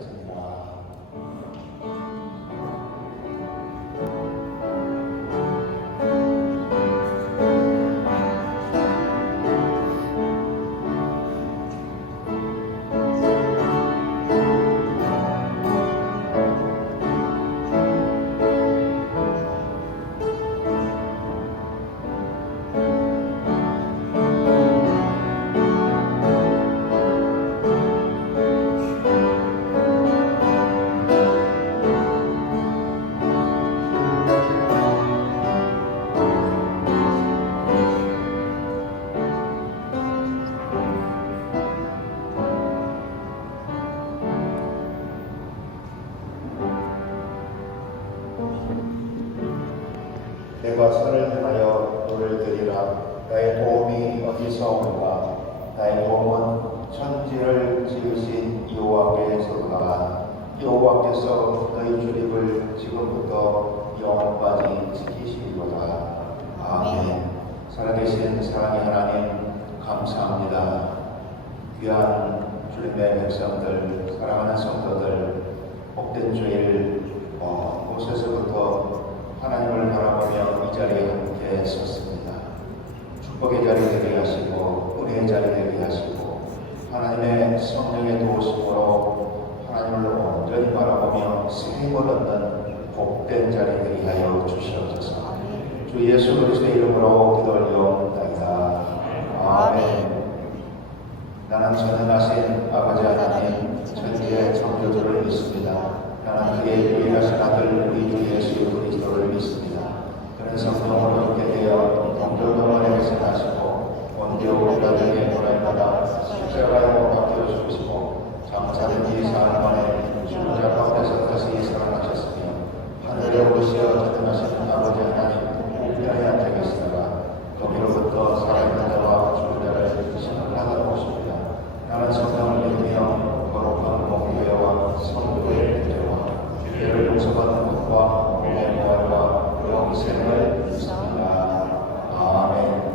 드립니다. 내가 선을 행하여 너를 드리라. 나의 도움이 어디서 오는가? 나의 도움은 천지를 지으신 여호와께서로다. 여호와께서 너희 출입을 지금부터 영원까지 지키시리로다. 아멘. 살아계신 사랑의 하나님, 감사합니다. 귀한 주님의 백성들, 사랑하는 성도들, 복된 주일 곳에서부터 하나님을 바라보며 이 자리에 함께 섰습니다. 축복의 자리 되게 하시고 은혜의 자리 되게 하시고 하나님의 성령의 도우심으로 하나님을 온전히 바라보며 생을 얻는 복된 자리 되게 하여 주시옵소서. 주 예수 그리스도의 이름으로 기도 올려옵나이다. 아멘. 나는 전능하신 아버지 하나님 천지의 창조주를 믿습니다. 나는 그의 유일하신 아들 우리 주 예수 그리스도를 믿습니다. 그는 성령으로 함께 되어 동정동원에 계시고 온디오 빌라도에게 보내받아 십자가에 박혀 죽으시고 장사된 지 사흘 만에 죽은 자 가운데서 다시 살아나셨으며 하늘에 오르시어 전능하신 아버지 하나님 우편에 앉아 계시다가 거기로부터 살아있는 자와 죽은 자를 심판하러 오십니다. 나는 성령을 믿으며 거룩한 공교회와 성도의 교제와 죄를 용서받는 것과 몸의 부활과 영생을 믿습니다. 아멘.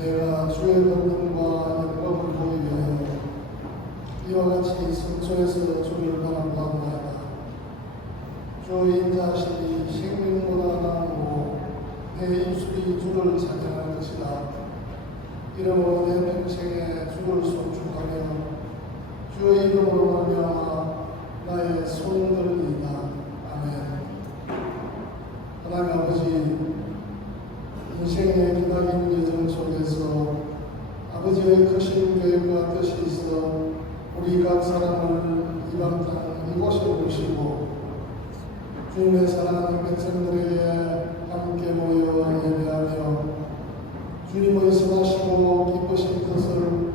내가 주의 권능과 영광을 보이게 하여 이와 같이 성소에서 주를 바라보았나이다. 주 인자하시니 생명보다 나오고 내 입술이 주를 찬양할 것이다. 이러므로 내 평생에 주를 송축하며 주의 이름으로 말미암아 나의 손을 들리이다. 아멘. 하나님 아버지, 인생의 기다림 여정 속에서 아버지의 크신 계획과 뜻이 있어 우리 각 사람을 이방 땅 이곳에 오시고 주님의 사랑하는 백성들에게 함께 모여 예배하며 주님의 선하시고 기쁘신 뜻을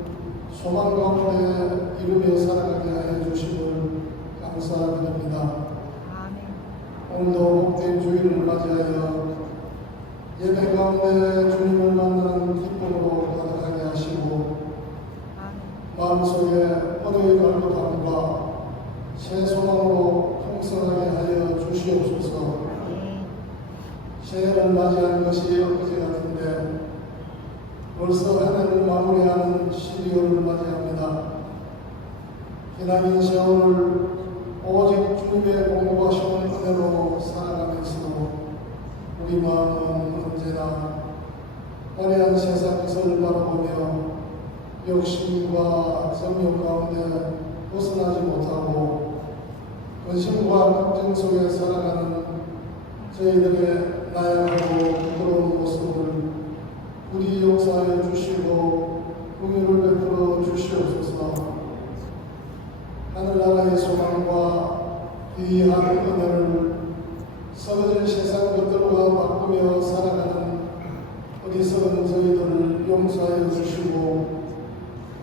소망 가운데 이루며 살아가게 하여 주심을 감사드립니다. 오늘도 복된 주일을 맞이하여 예배 가운데 주님을 만나는 기쁨으로 가득하게 하시고 마음속에 어려의 갈급함과 새 소망으로 풍성하게 하여 주시옵소서. 새해를 맞이하는 것이 엊그제 같은데 벌써 한 해를 마무리하는 12월을 맞이합니다. 기나긴 세월을 오직 주님의 공급하시는 은혜로 살아가면서도 우리 마음은 언제나 화려한 세상 것을 바라보며 욕심과 성욕 가운데 벗어나지 못하고 근심과 걱정 속에 살아가는 저희들의 나약하고 부끄러운 모습을 부디 용서하여 주시고 긍휼을 베풀어 주시옵소서. 하늘나라의 소망과 귀한 은혜를 썩어질 세상 것들과 바꾸며 살아가는 어리석은 저희들을 용서하여 주시고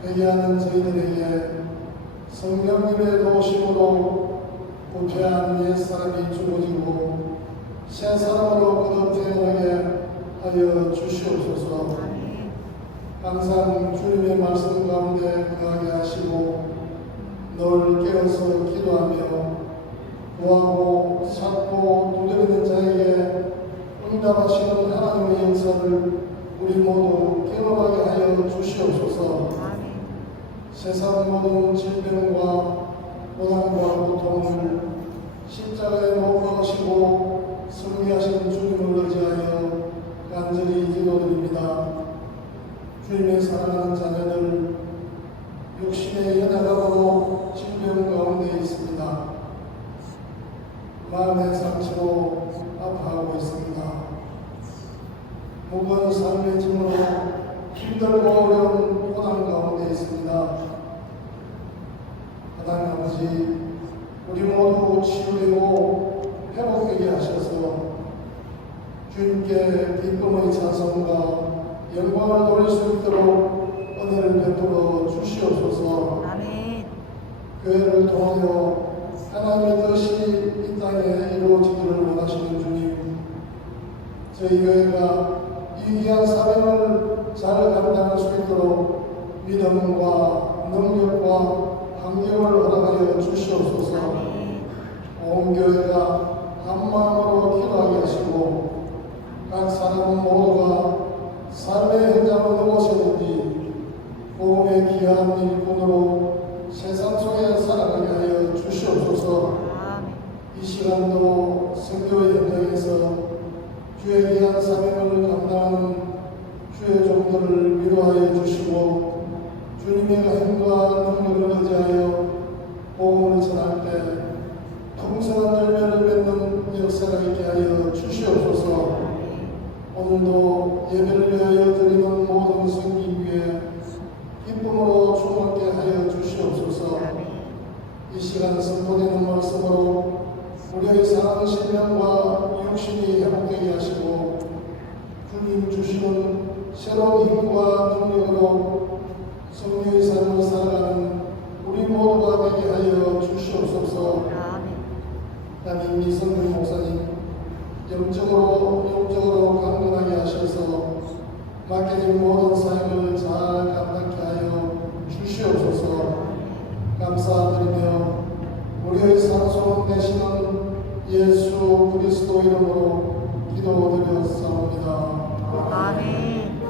회개하는 저희들에게 성령님의 도우심으로 부패한 옛사람이 죽어지고 새 사람으로 거듭 태어나게 하여 주시옵소서. 항상 주님의 말씀 가운데 거하게 하시고 늘 깨어서 기도하며 구하고 찾고 두드리는 자에게 응답하시는 하나님의 역사를 우리 모두 경험하게 하여 주시옵소서. 세상 모든 질병과 고난과 고통을 십자가에 못 박으시고 승리하신 주님을 의지하여 간절히 기도드립니다. 주님의 사랑하는 자녀들 육신의 연약함으로 질병 가운데 있습니다. 마음의 상처로 아파하고 있습니다. 무거운 삶의 짐으로 힘들고 어려운 고난 가운데 있습니다. 하나님 아버지, 우리 모두 치유되고 회복되게 하셔서 주님께 기쁨의 찬송과 영광을 돌릴 수 있도록 은혜를 베풀어 주시옵소서. 아멘. 교회를 통하여 하나님의 뜻이 이 땅에 이루어지기를 원하시는 주님, 저희 교회가 이 귀한 사명을 잘 감당할 수 있도록 믿음과 능력과 환경을 허락하여 주시옵소서. 온 교회가 한 마음으로 기도하게 하시고 각 사람 모두가 삶의 현장을 무엇이든지 복음의 귀한 일꾼으로 세상 속에 살아가게 하여 주시옵소서. 이 시간도 선교의 현장에서 주의 귀한 사명을 감당하는 주의 종들을 위로하여 주시고 주님의 힘과 능력을 의지하여 복음을 전할 때 풍성한 열매를 맺는 역사가 있게 하여 주시옵소서. 오늘도 예배를 위하여 드리는 모든 성기 위에 기쁨으로 충만케 하여 주시옵소서. 이 시간 선포되는 말씀으로 우리의 사랑하는 신령과 육신이 회복되게 하시고 주님 주시는 새로운 힘과 능력으로 성령의 삶을 살아가는 우리 모두가 되게 하여 주시옵소서. 하나님, 이성근 목사님 영적으로 강건하게 하셔서 맡겨진 모든 사역을 잘 감당케 하여 주시옵소서. 감사드리며 우리의 산소를 되시는 예수 그리스도 이름으로 기도드렸사옵니다. 아멘.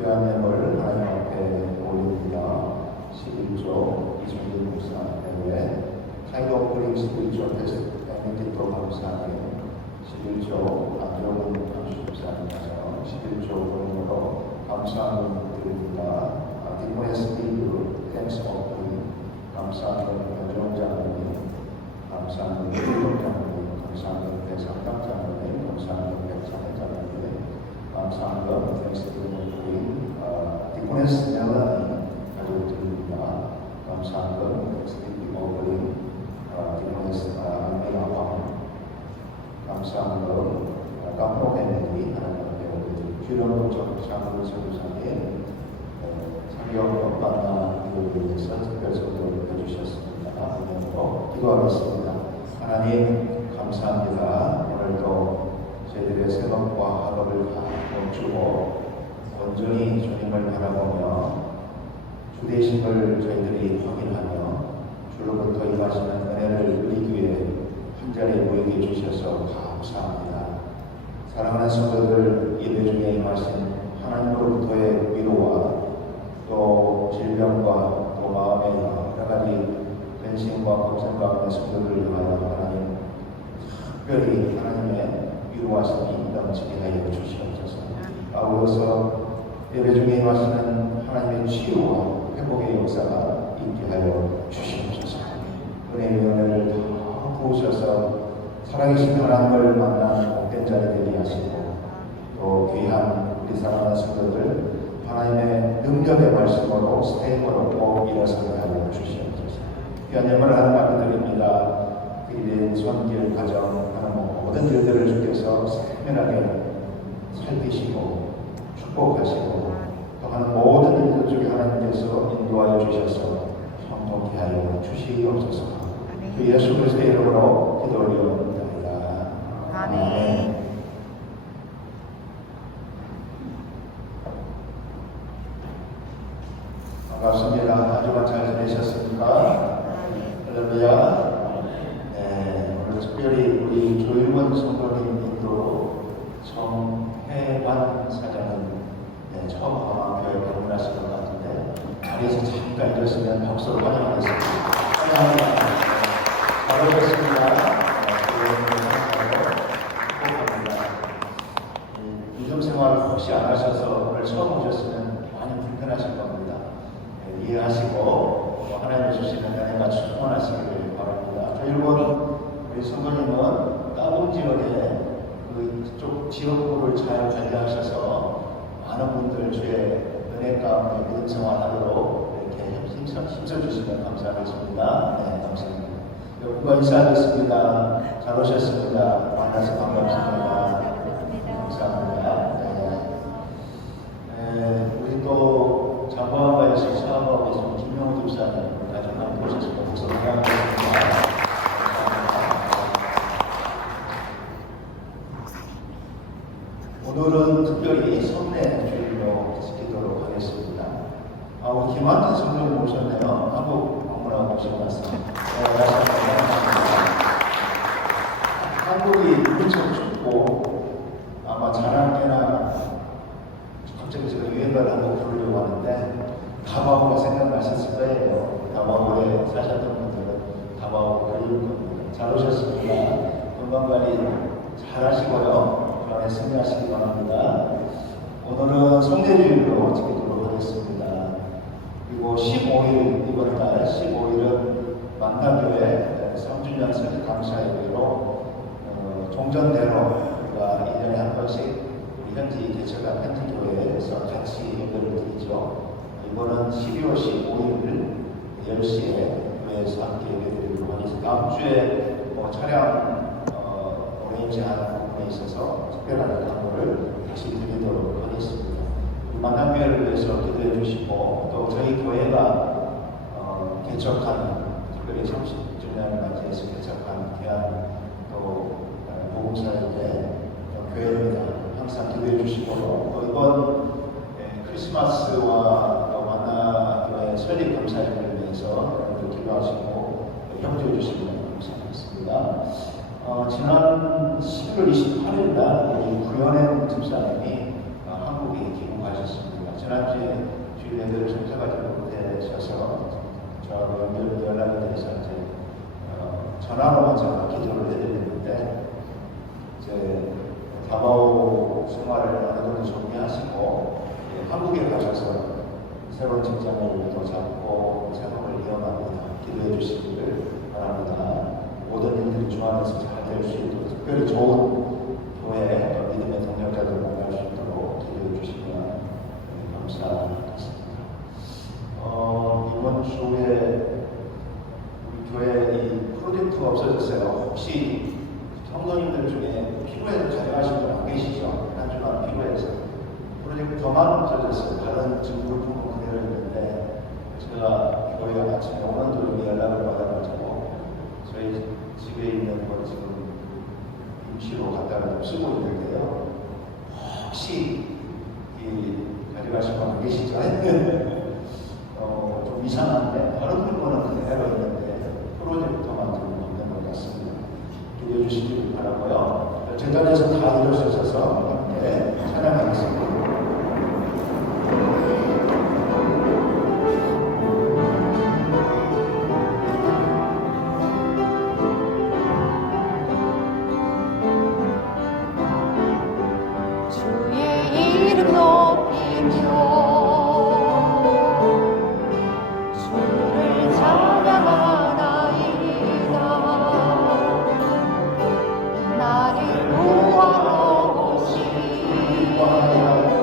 귀한 예물을 하나님 앞에 올립니다. 11조 이준일 목사 내외 타이어 브링 11조 테스트 에미티토 감사님 11조 안정훈 감수집사님께서 11조 본으로 감사함을 드립니다. 디모네스 비브 땡스 오프닝 감사함을 변종장님 감사함을 변종장님 감사함을 배상당장님 감사함을 백상장님 감사함을 땡스 오프닝 디모네스 멜라니 가지고 드립니다. 감사함을 땡스 오프닝 디모네스 안미라왕 감사함으로 깜빡했는지 하나님 앞에 주려는 적상으로 세우사님 성경 만나기를 위해서 특별 소도를 해주셨습니다. 오늘도 기도하겠습니다. 하나님 감사합니다. 오늘도 저희들의 생업과 학업을 다 멈추고 온전히 주님을 바라보며 주되심을 저희들이 확인하며 주로부터 임하시는 은혜를 누리기 위해 한 자리에 모이게 주셔서 감사합니다. 사랑하는 성도들 예배 중에 임하신 하나님으로부터의 위로와 또 질병과 또 마음의 여러 가지 근심과 걱정 가운데 성도들을 위하여 하나님 특별히 하나님의 위로하심이 넘치게 하여 주시옵소서. 아울러서 예배 중에 임하시는 하나님의 치유와 회복의 역사가 있게 하여 주시옵소서. 은혜의 은혜를 더 부으셔서 살아계신 하나님을 만나는 복된 자리 되게 하시고 또 귀한 우리 사랑하는 성도들 하나님의 능력의 말씀으로 스테이크로 꼭 일어서게 하여 주시옵소서. 귀한 예물을 하나님 앞에 드립니다. 그들의 손길 가정 하는 모든 일들을 주께서 세밀하게 살피시고 축복하시고 또한 모든 일들 중에 하나님께서 인도하여 주셔서 형통케 하여 주시옵소서. 주 예수 그리스도의 이름으로 기도 올려드립니다. 아멘. 반갑습니다. 한 주간 잘 지내셨습니까? 할렐루야. 네, 오늘 특별히 우리 조일원 성도님 인도로 정혜환 사장은 처음 아마 교회 방문하신 것 같은데 자리에서 잠깐 일어서면 박수로 환영하겠습니다. 환영합니다. 잘하셨습니다. 믿음 생활 혹시 안 하셔서 오늘 처음 오셨으면 많이 불편하실 겁니다. 이해하시고 하나님 주시는 은혜가 충만하시기를 바랍니다. 조일원 우리 성도님은 따봉 지역에 그쪽 지역구를 잘 관리하셔서 많은 분들 주의 은혜 가운데 믿음 생활하도록 이렇게 힘써주시면 감사하겠습니다. 네, 감사합니다. 여러분과 인사하겠습니다. 잘 오셨습니다. 만나서 반갑습니다. 감사합니다. 네, 우리 또 장보안가에서 사업하고 계신 김명호 집사님 가정 함께 오셔서 목사 반갑습니다. 오늘은 특별히 성례 주일로 기도록 하겠습니다. 우리 김한태 성도님 오셨네요. 한국 방문하고 오신 것 같습니다. 한국이 엄청 춥고 아마 자랑깨나 갑자기 제가 유행가를 한곡 부르려고 하는데 다마오가 생각나셨을 거예요. 다마오에 사셨던 분들은 다마오가 그리울 겁니다. 잘 오셨습니다. 건강관리 잘 하시고요. 주안에 승리하시기 바랍니다. 오늘은 성례주일로 지키도록 하겠습니다. 그리고 15일 이번 달 15일은 만나교회 3주년 설립 감사예배로 종전대로 우리가 1년에 한 번씩 우리 현지 개척한 현지교회에서 같이 예배를 드리죠. 이번은 12월 15일 10시에 교회에서 함께 예배드리도록 하겠습니다. 다음 주에 차량 어레인지하는 부분에 있어서 특별한 강구를 다시 드리도록 하겠습니다. 만남교회를 위해서 기도해 주시고 또 저희 교회가 개척한 특별히 30주년을 맞이해서 개척한 귀한 또 보금사역의 교회입니다. 항상 기도해 주시고 또 이번 크리스마스와 또 만남교회 설립 감사회를 위해서 기도하시고 협조해 주시면 감사하겠습니다. 지난 11월 28일 날 우리 구현행 집사님이 한국에 귀국하셨습니다. 지난주에 주일 예배를 참석하지 못하셔서 저하고 연락이 돼서 이제 전화로만 제가 기도를 해드렸는데 이제 다바오 생활을 어느 정도 정리하시고 한국에 가셔서 새로운 직장을 또 잡고 생활을 이어나갑니다. 기도해 주시기를 바랍니다. 모든 일들이 주 안에서 잘 될 수 있도록 특별히 좋은 교회 믿음의 동력자들 만날 수 있도록 기도해 주시면 감사하겠습니다. 이번 주에 우리 교회 이 프로젝트가 없어졌어요. 혹시 성도님들 중에 피부에서 가져가신 분 안 계시죠? 한 주간 피부에서 프로젝터만 없어졌어요. 다른 지금 물품은 그대로 있는데 제가 교회 아침에 오는 도중에 연락을 받아가지고 저희 집에 있는 거 지금 임시로 갖다가 쓰고 있는데요. 혹시 가져가신 분 안 계시죠? 좀 이상한데 다른 물건은 그대로 있는데 프로젝터만 지금 있는 것 같습니다. 기대해 주시길 바라고요. 재단에서 다 이룰 수 있어서 함께 찬양하겠습니다. 주의 이름 높이며 주를 찬양하나이다. 나를 구하러 오신 주를 기뻐하나이다.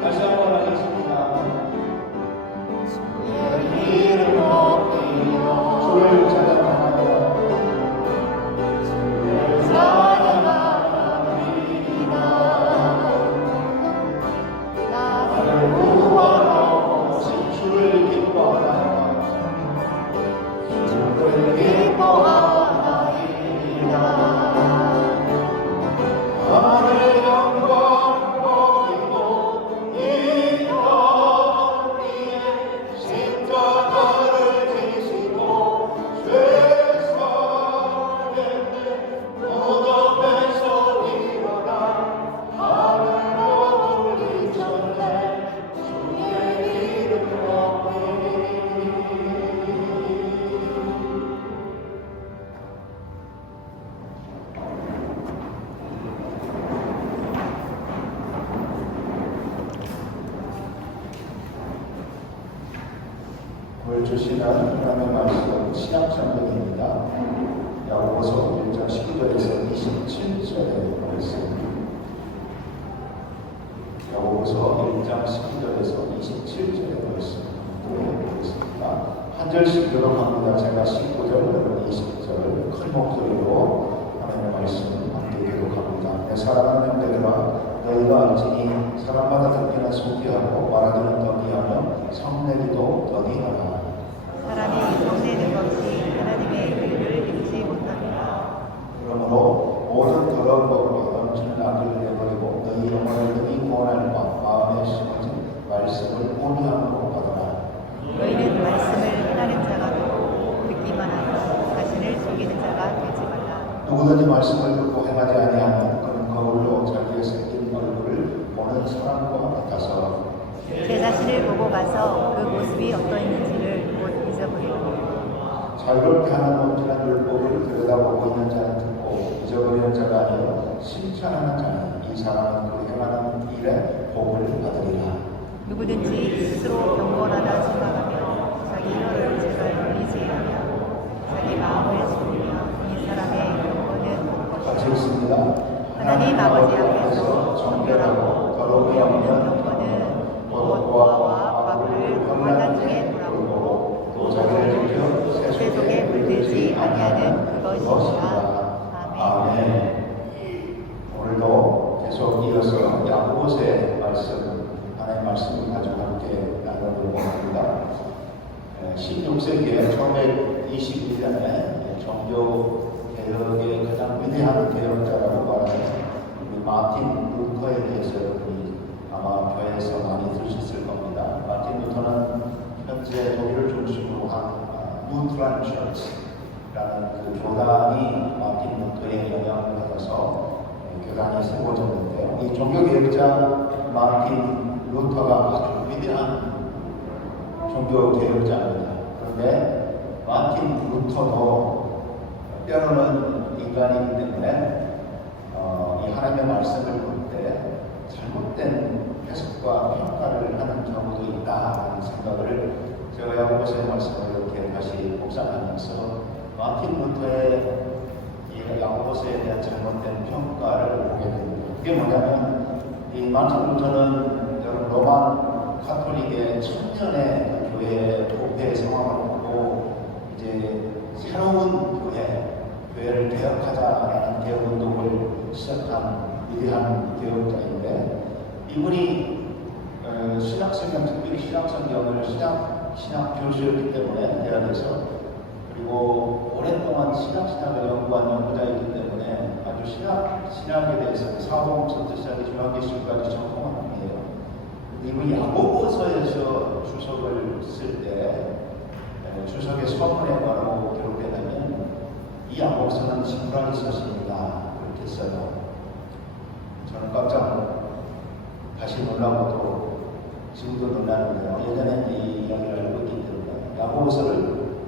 다시 한번 하겠습니다. 주의 이름 높이며 주를 찬양하나이다. 나를 구하러 오신 주를 기뻐하나이다. 주를 기뻐하나이다. 하늘의 영광 보이고 이 땅 위에 십자가를 지시고 죄 사했네. 무덤에서 일어나 하늘로 올리셨네. 주의 이름 높이. 오늘 주시는 하나님의 말씀 신약성경입니다. 야고보서 1장 19절에서 27절의 말씀. 야고보서 1장 19절에서 27절의 말씀 보겠습니다. 한 절씩 들어갑니다. 제가 19절, 20절 큰 목소리로 하나님의 말씀 함께 기록합니다. 내 사랑하는 형제들아, 너희가 알지니 사람마다 듣기는 속기하고 말하기는 더디하며 성내기도 더디하라. 사람이 성내는 것이 하나님의 의를 잊지 못합니다. 그러므로 모든 더러운 법과 넘치는 악을 내버리고 너희 영혼을 등이 구원할 바 마음에 심어진 말씀을 온유함으로 받아라. 너희는 말씀을 행하는 자가 되고 듣기만 하여 자신을 속이는 자가 되지 말라. 누구든지 말씀을 듣고 행하지 아니하면 그는 거울로 자기의 생긴 얼굴을 보는 사람과 같아서 제 자신을 보고 가서 그 모습이 어떠했는지를 못 잊어버리고 잘 그렇게 하는 온전한 율법을 들여다보고 있는 자는 듣고 잊어버리는 자가 아니라 실천하는 자는 이 사람은 그 행하는 일에 복을 받으리라. 누구든지 스스로 경건하다 생각하며 자기 혀를 제발 버리지 아니하고 자기 마음을 숨기며 이 사람의 경건은 같이 읽습니다. 하나님 아버지 앞에서 정결하고 더러움이 없는 경건은 무엇과와 악을 평안한 중에 돌아보고 또 자기를 지켜 세속에 물들지 아니하는 그것이니라. 아멘. 오늘도 계속 이어서 야고보서의 말씀 하나님의 말씀을 가지고 함께 나눠보려고 합니다. 16세기에 1921년에 종교 개혁의 가장 위대한 개혁자라고 말하는 우리 마틴 루터에 대해서 여러분이 아마 교회에서 많이 들으셨을 겁니다. 마틴 루터는 현재 독일을 중심으로 한 루트란 처치라는 그 교단이 마틴 루터의 영향을 받아서 교단이 세워졌는데요. 이 종교개혁자 마틴 루터가 아주 위대한 종교개혁자입니다. 그런데 마틴 루터도 때로는 인간이기 때문에 이 하나님의 말씀을 볼 때 잘못된 해석과 평가를 하는 경우도 있다는 생각을 제가 야고보서의 말씀을 이렇게 다시 묵상하면서 마틴 루터의 이 야고보서에 대한 잘못된 평가를 보게 됩니다. 그게 뭐냐면 이 마틴 루터는 여러분 로마 카톨릭의 천년의 교회의 부패의 상황을 보고 이제 새로운 교회를 개혁하자라는 개혁 운동을 시작한 위대한 개혁자인데 이분이 신약성경, 특별히 신약성경을 신약 교수였기 때문에 대학에서 그리고 오랫동안 신약신학을 연구한 연구자이기 때문에 아주 신약에 대해서 사복음서부터 시작해 요한계시록까지 전공한 분이에요. 이분이 야고보서에서 주석을 쓸 때 주석의 서문에 바로 기록되면 이 야고보서는 지푸라기 서신이다 그렇게 써요. 저는 깜짝 다시 놀라고도 지금도 놀라는데요. 예전에 이 이야기를 알고 있기 때문에 야고보서를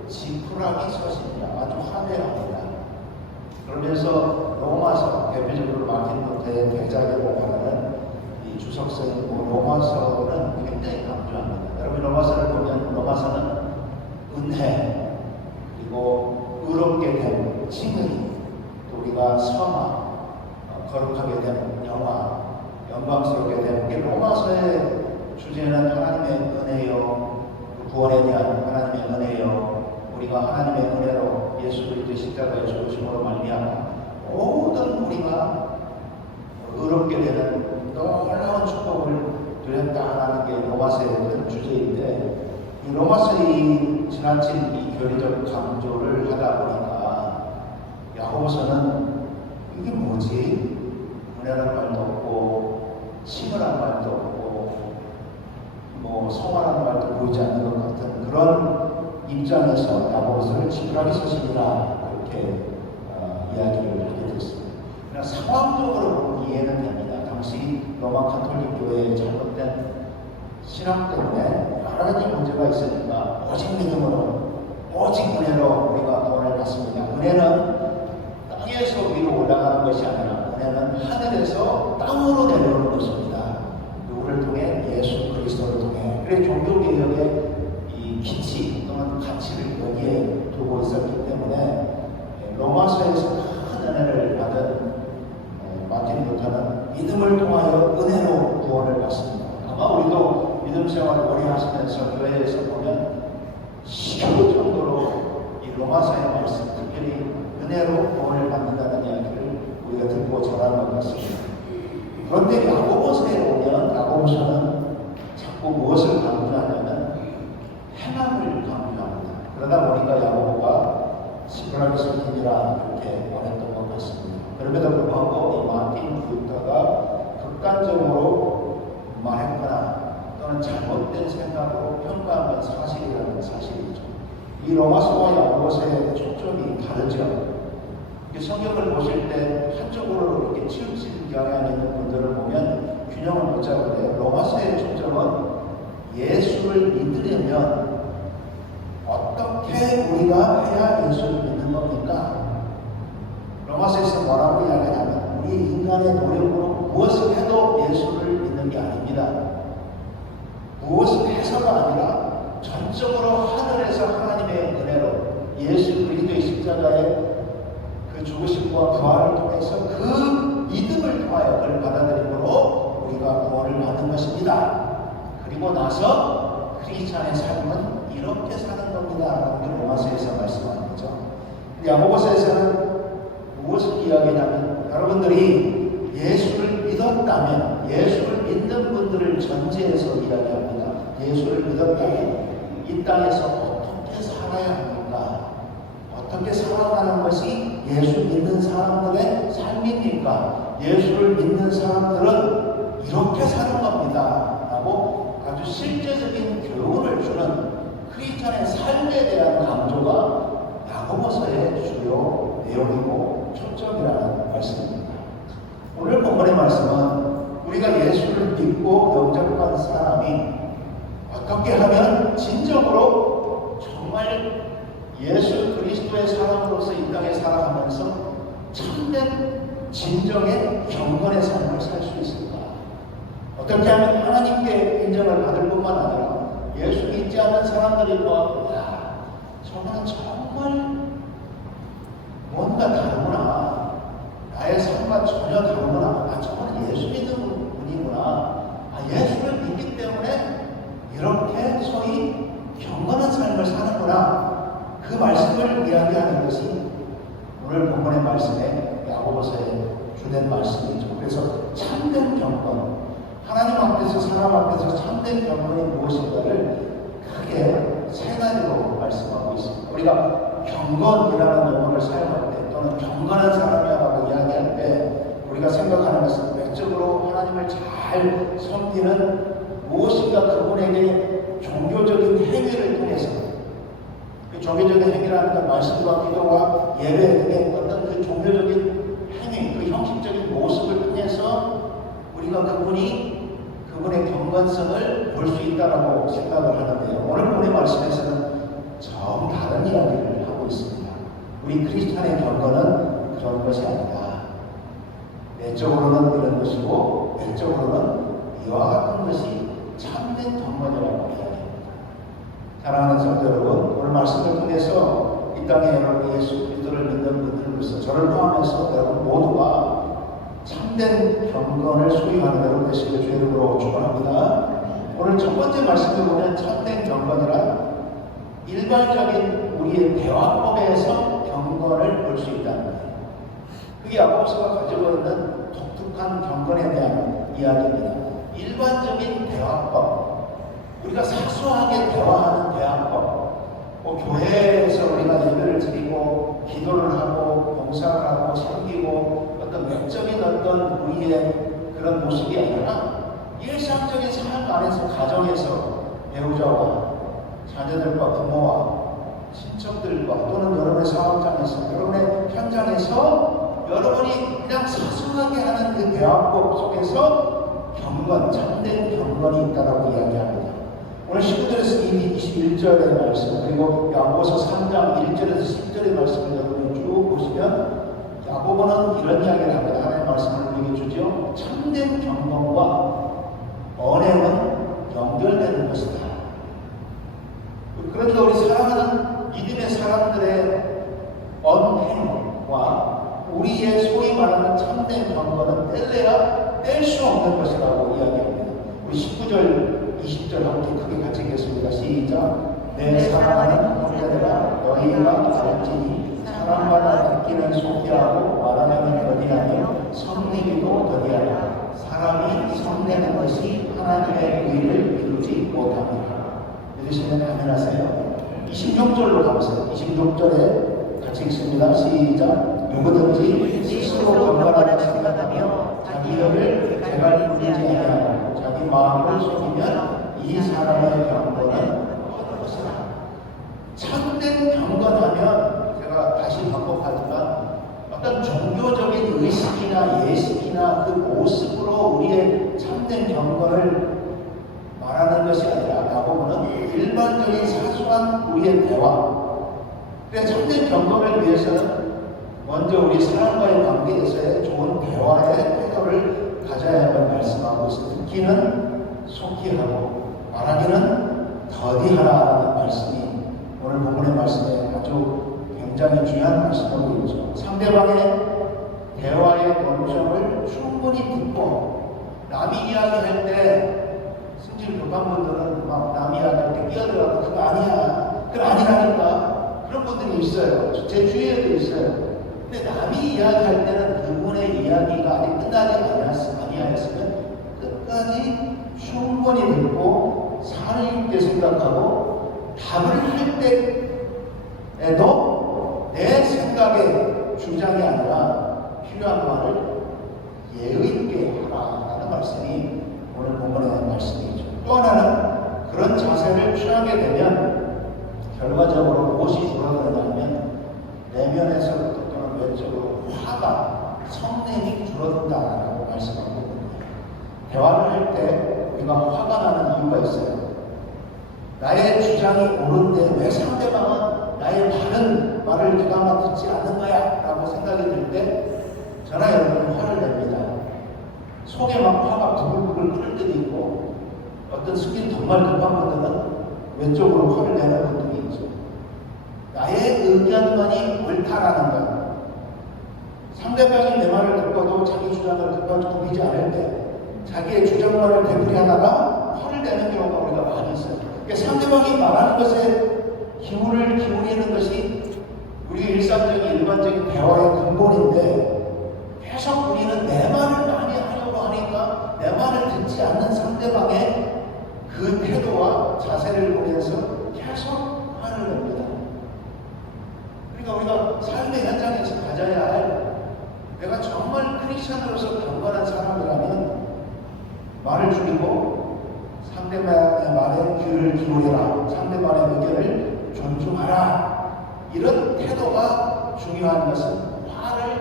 지푸라기 서신이야 아주 화려합니다. 그러면서 로마서 대표적으로 마틴 루터의 대작이라고 하는 이 주석서인 로마서는 굉장히 강조합니다. 여러분 로마서를 보면 로마서는 은혜 그리고 의롭게 된 칭의 또 우리가 성화 거룩하게 된 영화 영광스럽게 된 게 로마서의 주제는 하나님의 은혜요 구원에 대한 하나님의 은혜요 우리가 하나님의 은혜로 예수 그리스도의 십자가의 죽으심으로 말미암아 모든 우리가 의롭게 되는 놀라운 축복을 누렸다라는 게 로마서의 큰 주제인데 이 로마서의 지나친 이 교리적 강조를 하다 보니까 야고보서는 이게 뭐지? 은혜라는 말도 없고 칭의라는 말도 없고 뭐 성화라는 말도 보이지 않는 것 같은 그런 입장에서 야고보서를 지푸라기 서신이라 이렇게 이야기를 하게 됐습니다. 그냥 상황적으로 이해는 됩니다. 당시 로마 카톨릭 교회의 잘못된 신앙 때문에 여러 가지 문제가 있으니까 오직 믿음으로 오직 은혜로 우리가 구원을 받습니다. 은혜는 땅에서 위로 올라가는 것이 아니라 은혜는 하늘에서 땅으로 내려오는 것입니다. 누구를 통해? 예수 그리스도를 통해. 그래서 종교개혁의 이 기치 또는 가치를 여기에 두고 있었기 때문에 로마서에서 큰 은혜를 받은 마틴 루터는 믿음을 통하여 은혜로 구원을 받습니다. 아마 우리도 믿음 생활을 오래 하시면서 교회에서 보면 시험 정도로 이 로마서의 말씀, 특별히 은혜로 구원을 받는다는 이야기를 우리가 듣고 전하는 것 같습니다. 그런데 야고보서에 오면 야고보서는 자꾸 무엇을 강조하냐면 행함을 강조합니다. 그러다 보니까 야고보가 지푸라기 서신이라 그렇게 원했던 것 같습니다. 그럼에도 불구하고 이 마틴 루터가 극단적으로 말했거나 또는 잘못된 생각으로 평가한 건 사실이라는 사실이죠. 이 로마서와 야고보서의 초점이 다르죠. 성경을 보실 때 한쪽으로 이렇게 치우친 경향이 있는 분들을 보면 균형을 못 잡는데 로마서의 초점은 예수를 믿으려면 어떻게 우리가 해야 예수를 믿는 겁니까? 로마서에서 뭐라고 이야기하냐면 우리 인간의 노력으로 무엇을 해도 예수를 믿는 게 아닙니다. 무엇을 해서가 아니라 전적으로 하늘에서 하나님의 은혜로 예수 그리스도의 십자가의 그 죽으심과 부활을 통해서 그 믿음을 통하여 그를 받아들임으로 우리가 구원을 받는 것입니다. 그리고 나서 크리스찬의 삶은 이렇게 사는 겁니다. 라는 게 로마서에서 말씀하는 거죠. 야고보서에서는 무엇을 이야기하냐면 여러분들이 예수를 믿었다면 예수를 믿는 분들을 전제해서 이야기합니다. 예수를 믿었다면 이 땅에서 어떻게 살아야 하는가? 어떻게 살아가는 것이 예수 믿는 사람들의 삶입니까? 예수를 믿는 사람들은 이렇게 사는 겁니다. 라고 아주 실제적인 교훈을 주는 크리스천의 삶에 대한 강조가 야고보서의 주요 내용이고 초점이라는 말씀입니다. 오늘 본문의 말씀은 우리가 예수를 믿고 영접한 사람이 어떻게 하면 진정으로 정말 예수 그리스도의 사람으로서 이 땅에 살아가면서 참된 진정의 경건의 삶을 살 수 있을까? 어떻게 하면 하나님께 인정을 받을 뿐만 아니라 예수 믿지 않는 사람들이 보아도 야, 저는 정말 뭔가 다르구나. 나의 삶과 전혀 다르구나. 아, 저는 예수 믿는 분이구나. 아, 예수를 믿기 때문에 이렇게 소위 경건한 삶을 사는구나. 그 말씀을 이야기하는 것이 오늘 본문의 말씀에 야고보서의 주된 말씀이죠. 그래서 참된 경건, 하나님 앞에서 사람 앞에서 참된 경건이 무엇인가를 크게 세 가지로 말씀하고 있습니다. 우리가 경건이라는 용어를 사용할 때 또는 경건한 사람이라고 이야기할 때 우리가 생각하는 것은 외적으로 하나님을 잘 섬기는 무엇인가 그분에게 종교적인 행위를 통해서 종교적인 행위라는 건 말씀과 기도와 예배 등의 어떤 그 종교적인 행위, 그 형식적인 모습을 통해서 우리가 그분의 경건성을 볼 수 있다고 생각을 하는데요. 오늘 본의 말씀에서는 정 다른 이야기를 하고 있습니다. 우리 크리스찬의 경건은 그런 것이 아니다. 내적으로는 이런 것이고 외적으로는 이와 같은 것이 참된 경건이라고 이야기합니다. 사랑하는 성도 여러분, 오늘 말씀을 통해서 이 땅에 여러분 예수 그리스도를 믿는 분들로서 저를 포함해서 여러분 모두가 참된 경건을 소유하는 여러분 되시길 주의 이름으로 축원합니다. 오늘 첫 번째 말씀을 보면 참된 경건이란 일반적인 우리의 대화법에서 경건을 볼 수 있다는 거예요. 그게 야고보서가 가지고 있는 독특한 경건에 대한 이야기입니다. 일반적인 대화법, 우리가 사소하게 대화하는 대화법, 교회에서 우리가 예배를 드리고 기도를 하고 봉사를 하고 섬기고 어떤 외적인 어떤 우리의 그런 모습이 아니라 일상적인 삶 안에서 가정에서 배우자와 자녀들과 부모와 친척들과 또는 여러분의 사업장에서 여러분의 현장에서 여러분이 그냥 사소하게 하는 그 대화법 속에서 경건, 참된 경건이 있다고 이야기합니다. 오늘 19절에서 21절의 말씀 그리고 야고보서 3장 1절에서 10절의 말씀을 여러분이 쭉 보시면 야고보는 이런 이야기를 합니다. 하나님의 말씀을 우리에게 주죠. 참된 경건과 언행은 연결되는 것이다. 그러니까 우리 사랑하는 믿음의 사람들의 언행과 우리의 소위 말하는 참된 경건은 뗄래야 뗄 수 없는 것이라고 이야기합니다. 우리 19절 20절 함께 크게 같이 읽겠습니다. 시작. 내 사랑하는 형제들아 너희가 알지니 사랑받아 듣기는 속히하고 말하면 더디하며 성내기도 더디하라. 사람이 성내는 것이 하나님의 의를 이루지 못합니다. 믿으시면 아멘하세요. 26절로 가보세요. 26절에 같이 읽습니다. 시작. 누구든지 스스로 경건하다 생각하며 자기 혀를 제갈 부리지 아니하고 자기 마음을 속이면 이 사람의 경건은 헛것이라. 참된 경건하면 제가 다시 반복하지만 어떤 종교적인 의식이나 예식이나 그 모습으로 우리의 참된 경건을 말하는 것이 아니라 야고보는 일반적인 사소한 우리의 대화. 그래서 참된 경건을 위해서는 먼저 우리 사람과의 관계에서의 좋은 대화의 태도를 가져야 함을 말씀하고 있습니다. 듣기는 속히 하고 말하기는 더디하라는 말씀이 오늘 본문의 말씀에 아주 굉장히 중요한 말씀으로 있죠. 상대방의 대화의 원점을 충분히 듣고 남이 이야기할 때 승질 급한 분들은 막 남이 이야기할 때 끼어들어가고 그거 아니야, 그거 아니라니까 그런 분들이 있어요. 제 주위에도 있어요. 근데 남이 이야기할 때는 그분의 이야기가 아직 끝나지 아니하였으면 끝까지 충분히 듣고 사를 있게 생각하고 답을 할 때에도 내 생각의 주장이 아니라 필요한 말을 예의 있게 하라는 말씀이 오늘 본문의 말씀이죠. 또 하나는 그런 자세를 취하게 되면 결과적으로 무엇이 줄어드냐면 내면에서부터 또는 외적으로 화가 성냄이 줄어든다라고 말씀하고 있습니다. 대화를 할 때 우리가 화가 나는 이유가 있어요. 나의 주장이 옳은데 왜 상대방은 나의 바른 말을 귀담아 듣지 않는 거야? 라고 생각이 들 때 저나 여러분은 화를 냅니다. 속에 막 화가 부글부글 끓을 때도 있고 어떤 숙인 정말 급한 분들은 왼쪽으로 화를 내는 분들이 있죠. 나의 의견만이 옳다라는 것. 상대방이 내 말을 듣고도 자기 주장을 듣고 믿지 않을 때 자기의 주장만을 되풀이하다가 화를 내는 경우가 우리가 많이 있어요. 그러니까 상대방이 말하는 것에 기울을 기울이는 것이 우리 일상적인 일반적인 대화의 근본인데 계속 우리는 내 말을 많이 하려고 하니까 내 말을 듣지 않는 상대방의 그 태도와 자세를 보면서 계속 화를 냅니다. 그러니까 우리가 삶의 현장에서 가져야 할 내가 정말 크리스천으로서 경건한 사람이라면 말을 줄이고 상대방의 말에 귀를 기울여라. 상대방의 의견을 존중하라. 이런 태도가 중요한 것은 화를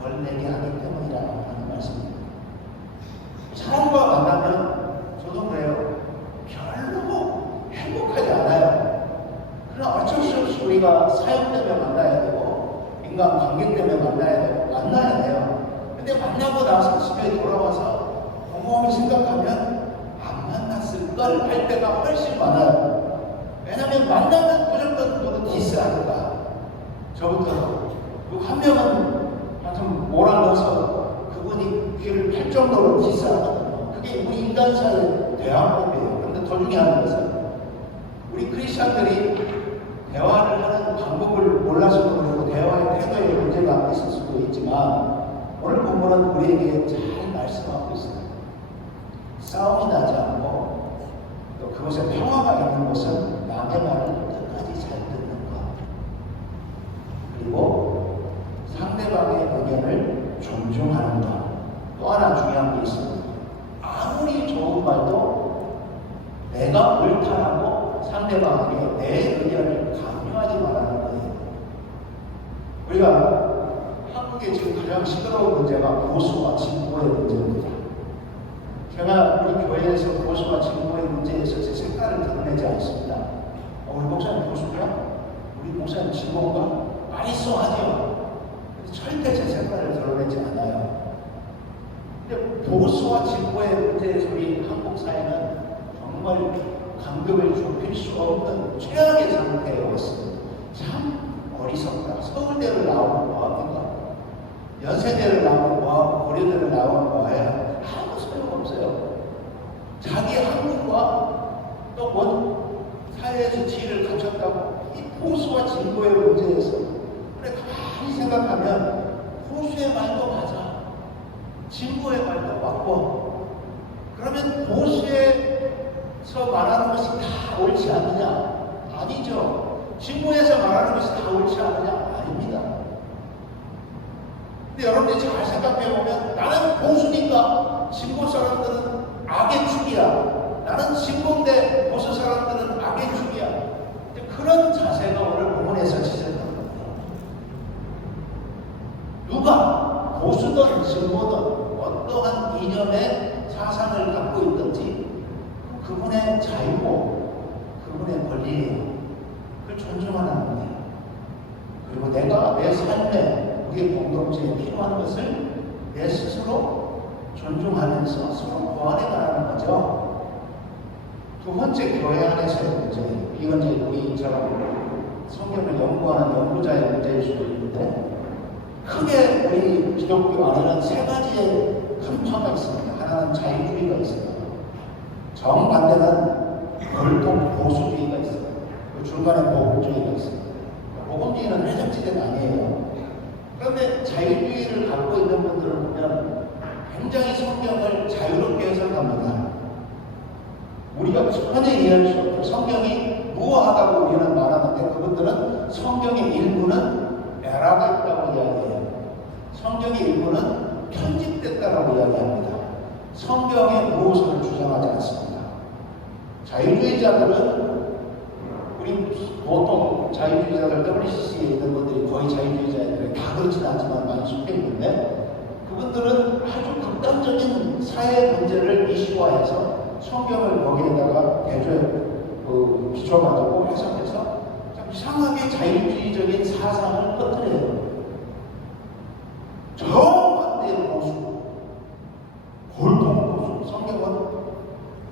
덜 내게 하기 때문이라는 말씀입니다. 사람과 만나면 저도 그래요. 별로 행복하지 않아요. 그러나 어쩔 수 없이 우리가 사역 때문에 만나야 되고 인간 관계 때문에 만나야 돼요. 근데 만나고 나서 집에 돌아와서 곰곰이 생각하면 안 만났을 걸 할 때가 훨씬 많아요. 왜냐하면 만나면 무조건 누구 디스하니까. 저부터 누구 한 명은 좀 몰아넣어서 그분이 귀를 팔 정도로 디스하거든요. 그게 우리 인간 사이의 대화법이에요. 그런데 더 중요한 것은 우리 크리스천들이 대화를 하는 방법을 몰라서도 그렇고 대화의 태도에 문제가 있을 수도 있지만 오늘 본문은 우리에게 잘 말씀하고 있습니다. 싸움이 나지 않고 또 그것에 평화가 있는 곳은 남의 말을 끝까지 잘 듣는 것, 그리고 상대방의 의견을 존중하는 것. 또 하나 중요한 게 있습니다. 아무리 좋은 말도 내가 옳다라고 상대방에게 내 의견을 강요하지 말라는 거예요. 우리가 한국에 지금 가장 시끄러운 문제가 보수와 진보의 문제입니다. 제가 우리 교회에서 보수와 진보의 문제에서 제 색깔을 드러내지 않습니다. 우리 목사님 보수냐? 우리 목사님 진보인가? 많이 쏘하죠. 절대 제 색깔을 드러내지 않아요. 근데 보수와 진보의 문제에서 우리 한국 사회는 정말 간격을 좁힐 수 없는 최악의 상태에 왔습니다. 참 어리석다. 서울대를 나오면 뭐합니까? 연세대를 나오면 뭐하고 고려대를 나오면 뭐해요? 아무 소용없어요. 자기 학문과 또 뭔 사회에서 지위를 갖췄다고 이 보수와 진보의 문제에서 그래 가만히 생각하면 보수의 말도 맞아. 진보의 말도 맞고 그러면 보수에서 말하는 것이 다 옳지 않느냐? 아니죠. 진보에서 말하는 것이 다 옳지 않느냐? 아닙니다. 근데 여러분들이 잘 생각해보면 나는 보수니까 진보 사람들은 악의 축이야. 나는 진보인데 보수 사람들은 악의 축이야. 그런 자세가 오늘 본문에서 지적하는 겁니다. 누가 보수든 진보든 어떠한 이념의 사상을 갖고 있든지 그분의 자유고 그분의 권리예요. 그걸 존중하는 거예요. 그리고 내가 내 삶에 우리의 공동체에 필요한 것을 내 스스로 존중하면서 서로 보완해가는 거죠. 두 번째 교회 안에서의 문제예요. 이건 이제 우리처럼 성경을 연구하는 연구자의 문제일 수도 있는데 크게 우리 기독교 안에는 세 가지의 큰 파가 있습니다. 하나는 자유주의가 있습니다. 정반대는 골동 보수주의가 있습니다. 그 중간에 보복주의가 있습니다. 보복주의는 회전지대는 아니에요. 그런데 자유주의를 갖고 있는 분들을 보면 굉장히 성경을 자유롭게 해석합니다. 우리가 전혀 이해할 수 없고 성경이 무어하다고 우리는 말하는데 그분들은 성경의 일부는 에라가 있다고 이야기해요. 성경의 일부는 편집됐다고 이야기합니다. 성경의 무엇을 주장하지 않습니다. 자유주의자들은 우리 보통 자유주의자들 WCC에 있는 분들이 거의 자유주의자들이 다 그렇지는 않지만 많이 속해 있는데 그분들은 아주 극단적인 사회 문제를 이슈화해서 성경을 거기에다가 대조에 비춰가지고 해석해서 참 이상하게 자유주의적인 사상을 퍼뜨려요. 정반대의 보수, 골동 보수. 성경은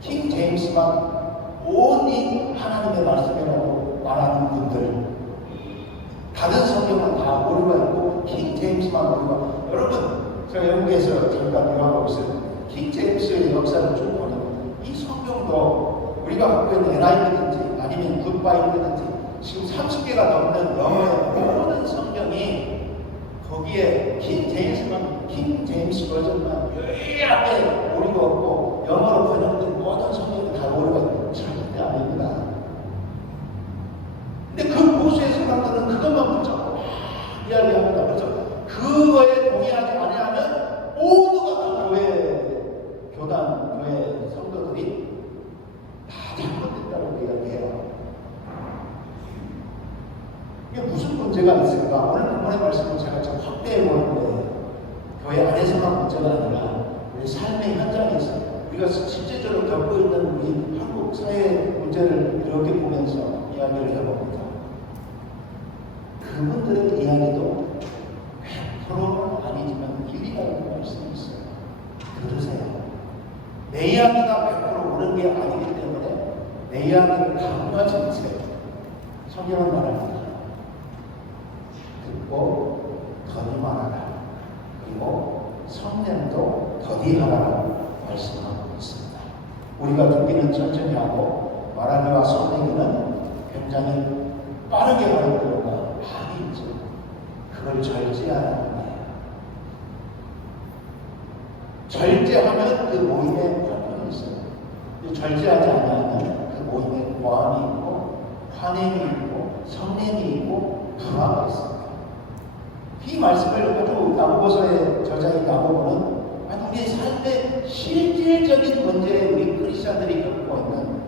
킹 제임스만 온리 하나님의 말씀이라고 말하는 분들, 다른 성경은 다 오류가 있고 킹 제임스만 오류가. 여러분, 제가 영국에서 잠깐 유학하고 있어요. 킹 제임스의 역사를 쭉 보면 이 성경도 우리가 갖고 있는 NIV든지 아니면 굿바이블든지 지금 30개가 넘는 영어의 모든 성경이 거기에 킹 제임스 버전만 유일하게 오류가 없고 영어로 번역된 모든 성경이 다 오류가 있고 절대 아닙니다. 근데 그 보수의 사람들은 그것만 붙잡고 이야기합니다. 그래서 그거에 동의하지 않으면 모두가 다 교회 성도들이 다 잘못됐다고 이야기해요. 이게 무슨 문제가 있을까? 오늘 본문의 말씀을 제가 좀 확대해 보는 거예요. 교회 안에서만 문제가 아니라 우리 삶의 현장에서 우리가 실제적으로 겪고 있는 우리 한국 사회 문제를 이렇게 보면서 이야기를 해봅니다. 그분들의 이야기도 100%는 아니지만 일리가 있는 말씀이 있어요. 들으세요. 내 이야기가 100% 옳은 게 아니기 때문에 내 이야기를 강화하지 마세요. 성경은 말합니다. 듣고 더디 말하라. 그리고 성령도 더디하라고 말씀하고 있습니다. 우리가 듣기는 천천히 하고 말하기와 손내기는 굉장히 빠르게 하는 경우가 많이 있죠. 그걸 절제하는 거예요. 절제하면 그 모임에 활동이 있어요. 절제하지 않으면 그 모임에 모함이 있고 환행이 있고 성냄이 있고 불화가 있습니다. 이 말씀을 아주 남고서의 저자인 야고보는 우리의 삶의 실질적인 문제에 우리 크리스천들이 겪고 있는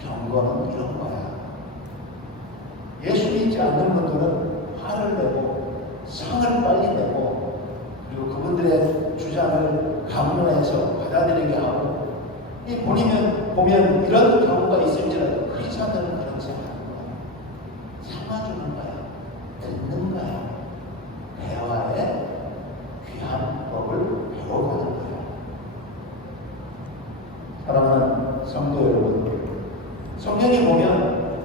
경고는 이런 거야. 예수 믿지 않는 분들은 화를 내고 상을 빨리 내고 그리고 그분들의 주장을 강요해서 받아들이게 하고 보면 이런 경우가 있을지라도 크리스천들은 그렇지 않은 거야. 참아주는 거야. 듣는 거야. 대화의 귀한 법을 배워가는 거예요. 사랑하는 성도 여러분, 성경에 보면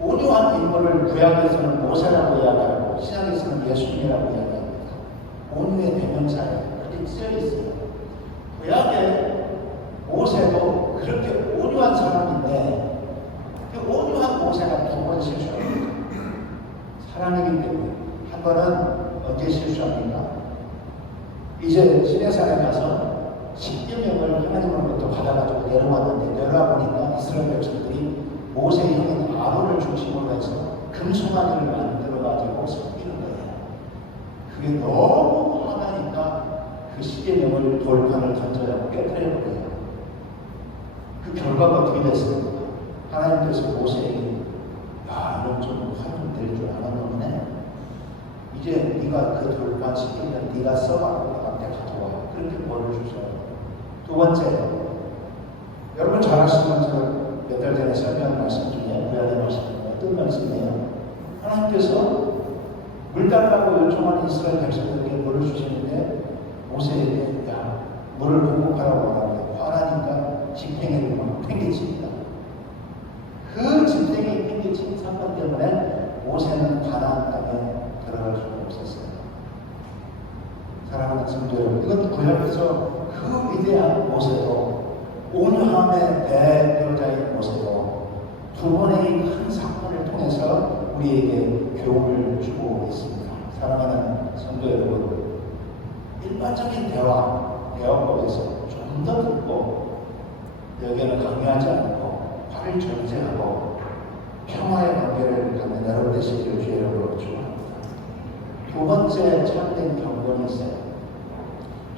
온유한 인물을 구약에서는 모세라고 이야기하고 신약에서는 예수님이라고 이야기합니다. 온유의 대명사에 그렇게 쓰여 있어요. 구약의 모세도 그렇게 온유한 사람인데 그 온유한 모세가 두 번 실수합니다. 사랑이기 때문에. 한 번은 언제 실수합니까? 이제 시내산에 가서 10계명을 하나님으로부터 받아가지고 내려왔는데 내려와 보니까 이스라엘 백성들이 모세의 형인 아론을 중심으로 해서 금송아지를 만들어가지고 섬기는 거예요. 그게 너무 화나니까 그 10계명을 돌판을 던져서 깨뜨리는 거예요. 그 결과가 어떻게 됐습니까? 하나님께서 모세에게 이런 좀 화를 낼 줄 알았는데 이제 네가 그 돌판 시키면 네가 써갖고 나한테 가져와. 그렇게 벌을 주셔요. 두 번째, 여러분 잘 아시지만 몇 달 전에 설명한 말씀 중에 구약의 말씀 중에 어떤 말씀이에요? 하나님께서 물 달라고 요청하는 이스라엘 백성들에게 물을 주시는데 모세에게 물을 공급하라고 하는데 화나니까 집행이를 막 팽개칩니다. 그 집행이 팽개친 사건 때문에 모세는 가나안 땅에 들어갈 수가 없었어요. 사랑하는 성도 여러분, 이건 구약에서 그 위대한 모세도 온유함의 대표자인 모세도 두 번의 큰 사건을 통해서 우리에게 교훈을 주고 있습니다. 사랑하는 성도 여러분, 일반적인 대화법에서 좀 더 듣고 여기는 강요하지 않고 화를 전제하고 평화의 관계를 갖는 여러분 되시기를 주의 이름으로 축원합니다. 두 번째 참된 경건이 있어요.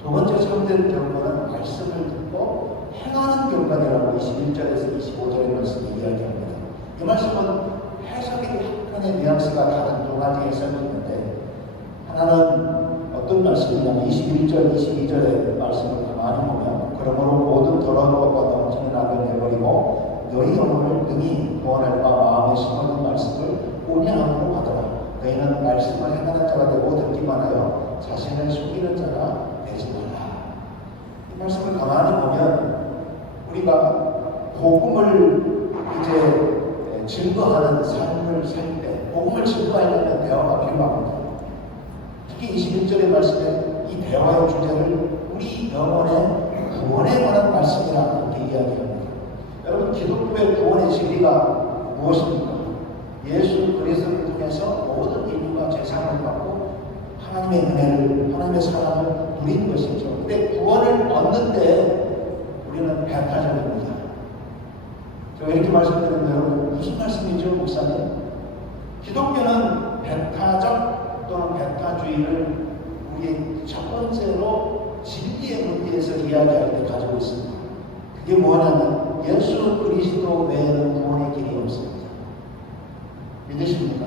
두 번째 참된 경건은 말씀을 듣고 행하는 경건이라고 21절에서 25절의 말씀을 이야기합니다. 이 말씀은 해석이 약간의 뉘앙스가 다른 두 가지 해석이 있는데, 하나는 어떤 말씀이냐면 21절, 22절의 말씀을 가만히 보면, 그러므로 모든 더러운 것과 넘치는 악을 내버리고 너희 영혼을 등이 구원할 바 마음에 심어둔 말씀을 온유함으로 받아라. 너희는 말씀을 행하는 자가 되고 듣기만 하여 자신을 속이는 자가 되지 말라. 이 말씀을 가만히 보면 우리가 복음을 이제 증거하는 삶을 살 때, 복음을 증거하려면 대화가 필요합니다. 특히 21절의 말씀에 이 대화의 주제를 우리 영혼의 구원에 관한 말씀이라 이렇게 이야기합니다. 여러분, 기독교의 구원의 진리가 무엇입니까? 예수 그리스도를 통해서 모든 인류가 죄사함을 받고 하나님의 은혜를, 하나님의 사랑을 누리는 것이죠. 근데 구원을 얻는데 우리는 배타적입니다. 제가 이렇게 말씀드리는데 여러분, 무슨 말씀이죠, 목사님? 기독교는 배타적 또는 배타주의를 우리 첫 번째로 진리의 문제에서 이야기할 때 가지고 있습니다. 그게 뭐냐면 예수 그리스도 외에는 구원의 길이 없습니다. 믿으십니까?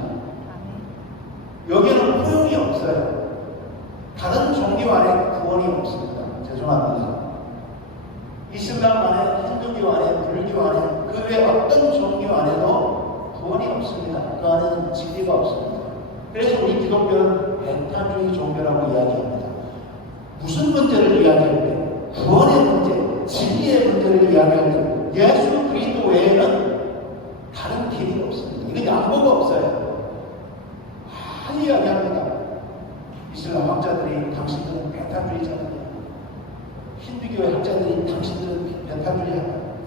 여기에는 포용이 없어요. 다른 종교 안에 구원이 없습니다. 죄송합니다. 이슬람 안에, 힌두교 안에, 불교 안에, 그 외 어떤 종교 안에도 구원이 없습니다. 그 안에는 진리가 없습니다. 그래서 우리 기독교는 배타주의 종교라고 이야기합니다. 무슨 문제를 이야기할 때? 구원의 문제, 진리의 문제를 이야기할 때 예수 그리스도 외에는 다른 길이 없습니다. 이건 양보가 없어요. 많이 이야기합니다. 이슬람 학자들이 당신들은 배타주의자들이야. 힌두교의 학자들이 당신들은 배타주의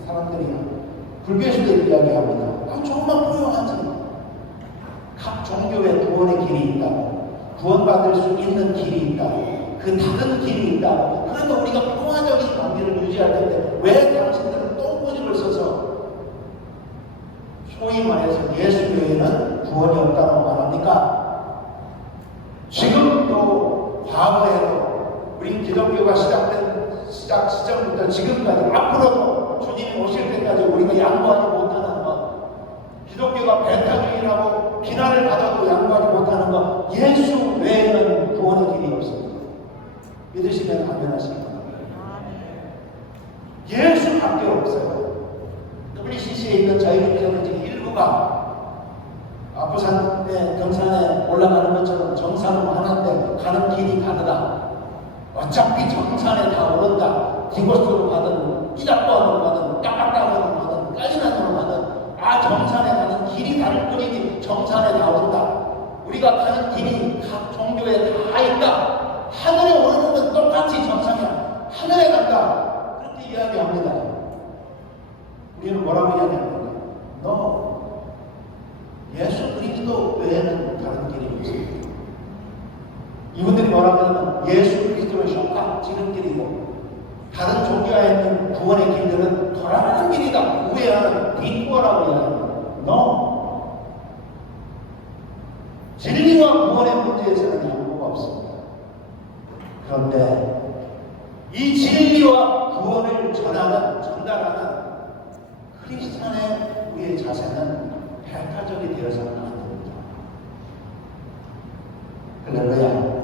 사람들이야. 불교에서도 이야기합니다. 정말 포용하지. 각 종교의 구원의 길이 있다. 구원받을 수 있는 길이 있다. 그 다른 길이 있다. 그러니까 우리가 평화적인 관계를 유지할 텐데 왜 당신들은 똥꼬집을 써서 소위 말해서 예수 외에는 구원이 없다고 말합니까? 지금도 과거에도 우리 기독교가 시작 시점부터 지금까지 앞으로도 주님이 오실 때까지 우리가 양보하지 못하는 것, 기독교가 배타주의라고 비난을 받아도 양보하지 못하는 것, 예수 외에는 구원의 길이 없습니다. 믿으시면 아멘하십니까? 예수밖에 없어요. WCC에 있는 자유주의자들 일부가 아부산의 정산에 올라가는 것처럼 정산은 하나인데 가는 길이 다르다. 어차피 정산에 다 오른다. 디고스로 가든 삐작도안으로 가든 깜빡깜으로 가든 까지난으로 가든 정산에 가는 길이 다를 뿐이지 정산에 다 온다. 우리가 가는 길이 각 종교에 다 있다. 하늘에 오르는 건 똑같이 정상이야. 하늘에 간다. 그렇게 이야기합니다. 우리는 뭐라고 이야기합니까? 너 예수 그리스도 외에는 다른 길이 없습니다. 이분들이 뭐라고 하냐면 예수 그리스도는 쇼카 지름길이고 다른 종교에 있는 구원의 길들은 돌아가는 길이다. 우회하는 뒷구어라고 이야기합니다. 너 진리와 구원의 문제에서는 양보가 없습니다. 그런데 이 진리와 구원을 전달하는 크리스찬의 우리의 자세는 배타적이 되어서는 안 됩니다. 할렐루야.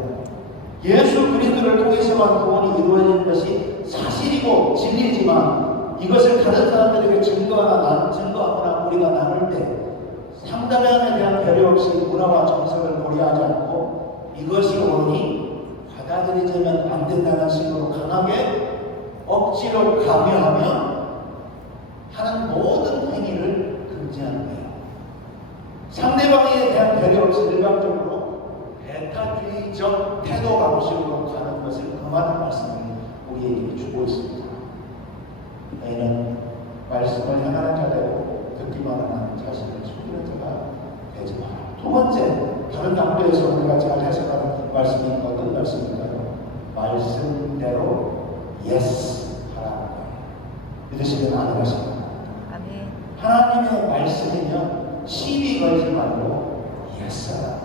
예수 그리스도를 통해서만 구원이 이루어지는 것이 사실이고 진리지만 이것을 다른 사람들에게 증거하거나 우리가 나눌 때 상대방에 대한 배려 없이 문화와 정석을 고려하지 않고 이것이 옳으니 받아들이자면 안 된다는 식으로 강하게 억지로 강요하며 하는 모든 행위를 금지하는 거예요. 상대방에 대한 배려 없이 일방적으로 배타주의적 태도 방식으로 가는 것을 금하는 말씀을 우리에게 주고 있습니다. 너희는 말씀을 행하는 자되고 듣기만 하는 자신을 숨기는 자가 되지 마라. 두 번째, 다른 당부에서 우리가 잘 해석하는 말씀이 어떤 말씀일까요? 말씀대로 예스 하라는 거예요. 믿으시면 아멘 하십니다. 아멘. 하나님의 말씀이면 시비 걸지 말고 예스 하라.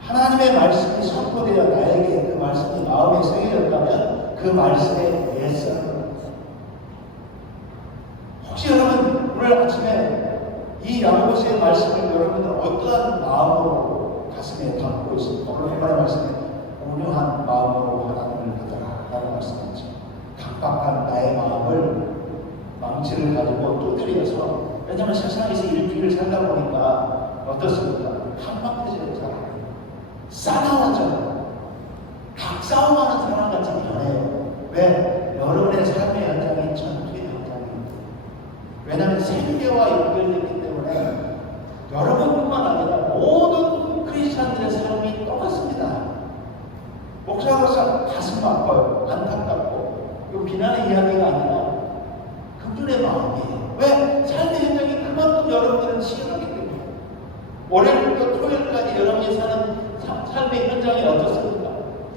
하나님의 말씀이 선포되어 나에게 그 말씀이 마음에 새겨졌다면 그 말씀에 예스 하라. 혹시 여러분 오늘 아침에 이 야고보서의 말씀을 여러분은 어떠한 마음으로 가슴에 담고 있습니까? 오늘 한번의 말씀에 온유한 마음으로 하나님을 믿어라 라는 말씀이죠. 각박한 나의 마음을 망치를 가지고 두드려서, 왜냐하면 세상에서 일주일을 살다 보니까 어떻습니까? 한방패제로 살아요. 싸나워져요. 각싸움하는 사람같이 변해요. 왜? 여러분의 삶의 현장이 전투의 현장입니다. 왜냐하면 생계와 연결되기 때문에 여러분뿐만 아니라 모든 크리스찬들의 삶이 똑같습니다. 목사로서 가슴 아파요. 안타깝고. 이거 비난의 이야기가 아니라 그분의 마음이에요. 왜? 삶의 현장이 그만큼 여러분들은 치열하기 때문에. 월요일부터 토요일까지 여러분이 사는 삶의 현장이 어떻습니까?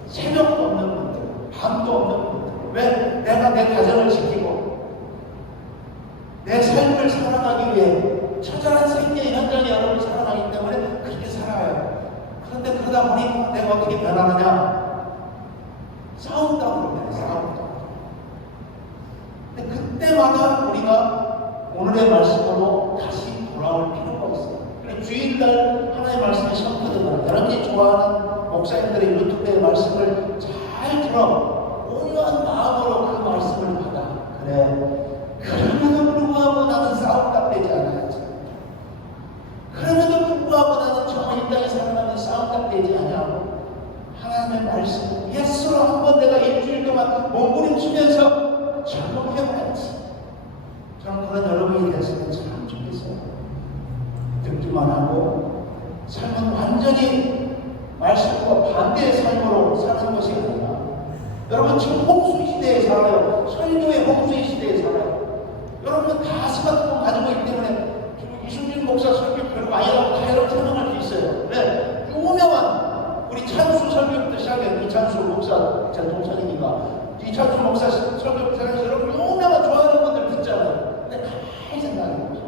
새벽도 없는 분들, 밤도 없는 분들. 왜? 내가 내 가정을 지키고 내 삶을 살아가기 위해 처절한 생계의 현장에 여러분을 살아가기 때문에 그렇게 살아요. 그런데 그러다 보니 내가 어떻게 변하느냐? 싸운다고 그러면 싸운다. 근데 그때마다 우리가 오늘의 말씀으로 다시 돌아올 필요가 있어요. 그래, 주일날 하나님의 말씀이 선포되면 여러분이 좋아하는 목사님들의 유튜브의 말씀을 잘 들어 온유한 마음으로 그 말씀을 받아. 그래, 그럼에도 불구하고 나는 싸움답 되지 않아야지. 그럼에도 불구하고 나는 저 이 땅에 살아가는 싸움답 되지 않냐고. 하나님의 말씀 예수로 한번 내가 일주일 동안 몸부림치면서 적용해봐야지. 저는 그런 여러분이 됐으면 참 좋겠어요. 듣기만 하고 삶은 완전히 말씀과 반대의 삶으로 사는 것이 아니라, 여러분 지금 홍수의 시대에 살아요. 설교의 홍수의 시대에 살아요. 여러분은 다 스마트폰 가지고 있기 때문에 이순진 목사 설교 별거 아니라고 다 여러분 생각할 수 있어요. 왜? 유명한 우리 찬수 설교부터 시작해서 이찬수 목사, 제 동생이니까 이찬수 목사 설교부터 시작해서 여러분 유명한 좋아하는 분들 듣잖아요. 근데 가만히 생각해보세요.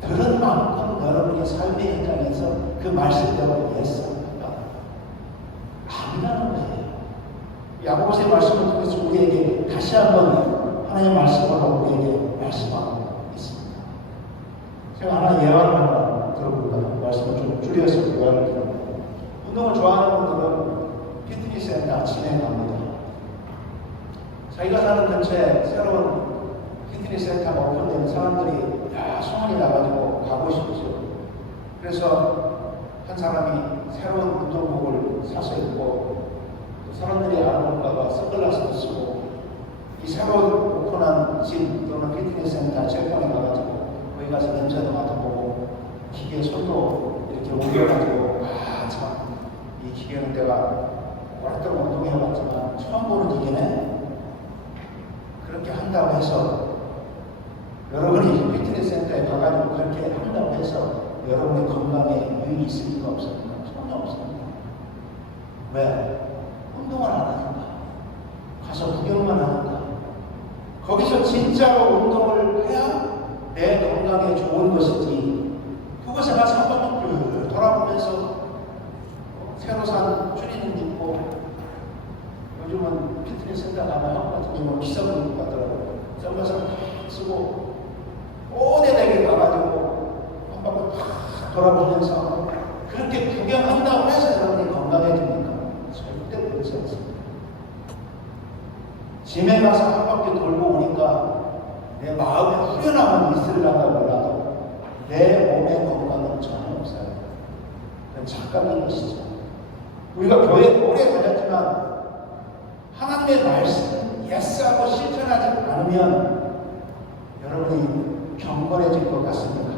들은 만큼 여러분의 삶의 현장에서 그 말씀대로 예수합니다. 아니라는 거예요. 야고보서의 말씀을 통해서 우리에게 다시 한번 하나님의 말씀으로 우리에게 말씀하고 있습니다. 제가 하나 예화를 하나 들어볼까요? 말씀을 좀 줄여서 예화를 들어볼까요? 운동을 좋아하는 분들은 피트니스 센터 아침에 갑니다. 자기가 사는 근처에 새로운 피트니스 센터가 오픈되면 사람들이 소문이 나가지고 가고 싶죠. 그래서 한 사람이 새로운 운동복을 사서 입고 사람들이 알아볼까봐 선글라스도 쓰고 이 새로운 오픈한 집 또는 피트니스 센터 체육관에 가가지고 거기 가서 냄새도 맡아보고 기계 손도 이렇게 옮겨가지고 참 이 기계는 내가 오랫동안 운동해봤지만 처음 보는 기계네. 그렇게 한다고 해서 여러분이 피트니스 센터에 가가지고 그렇게 한다고 해서 여러분의 건강에 유익이 있을 리가 없습니다. 전혀 없습니다. 왜? 운동을 안 하니까. 가서 구경만 하니까. 거기서 진짜로 운동을 해야 내 건강에 좋은 것이지. 그곳에 가서 한 번만 돌아보면서 새로 산 추리닝 입고, 요즘은 피트니스 센터 가면 형 같은 경우는 기사도 입고 가더라고요. 선글라스 다 쓰고 오대되게 가가지고 한 바퀴 탁 돌아보면서 그렇게 구경한다고 해서 여러분이 건강해집니까? 절대 그렇지 않습니다. 짐에 가서 한 바퀴 돌고 오니까 내 마음에 후련함은 있으려고 몰라도 내 몸의 건강은 전혀 없어요. 그건 착각인 것이죠. 우리가 교회에 오래 다녔지만 하나님의 말씀 예스하고 실천하지 않으면 여러분이 경건해질 것 같습니다.